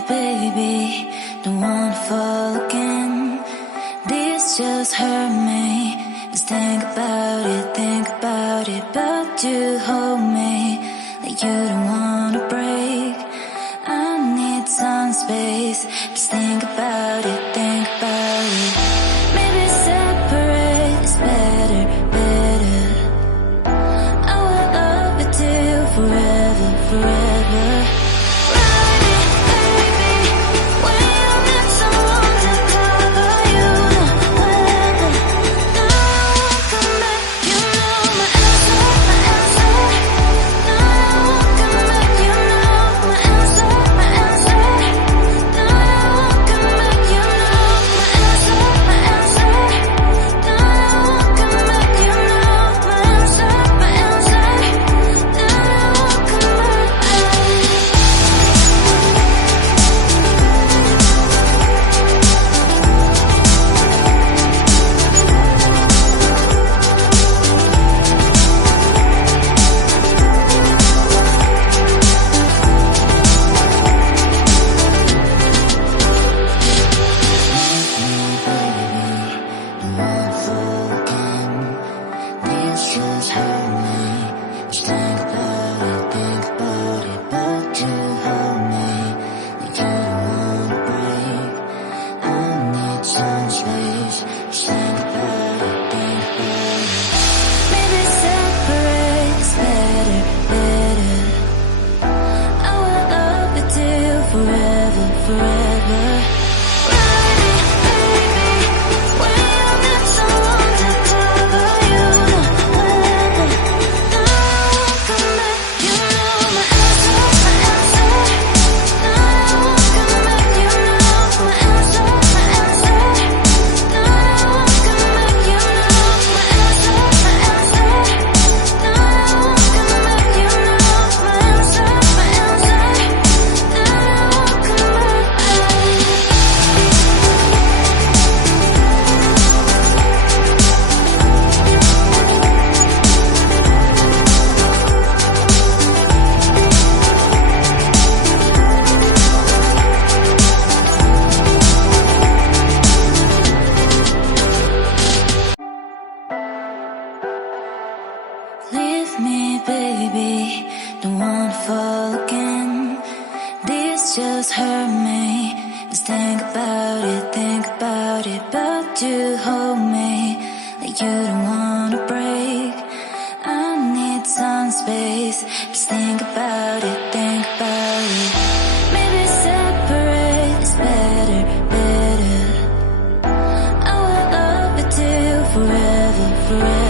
me, baby, don't wanna fall again. This just hurt me. Just think about it, but you hold me like you don't wanna break. I need some space. Just think about it, maybe separate is better, better. I will love you till forever, forever. Just hurt me. Just think about it, but you hold me like you don't wanna break. I need some space. Just think about it, maybe separate is better, better. I will love you till forever, forever. Leave me, baby, don't wanna fall again. This just hurt me. Just think about it, but you hold me like you don't wanna break. I need some space. Just think about it, maybe separate is better, better. I will love you till forever, forever.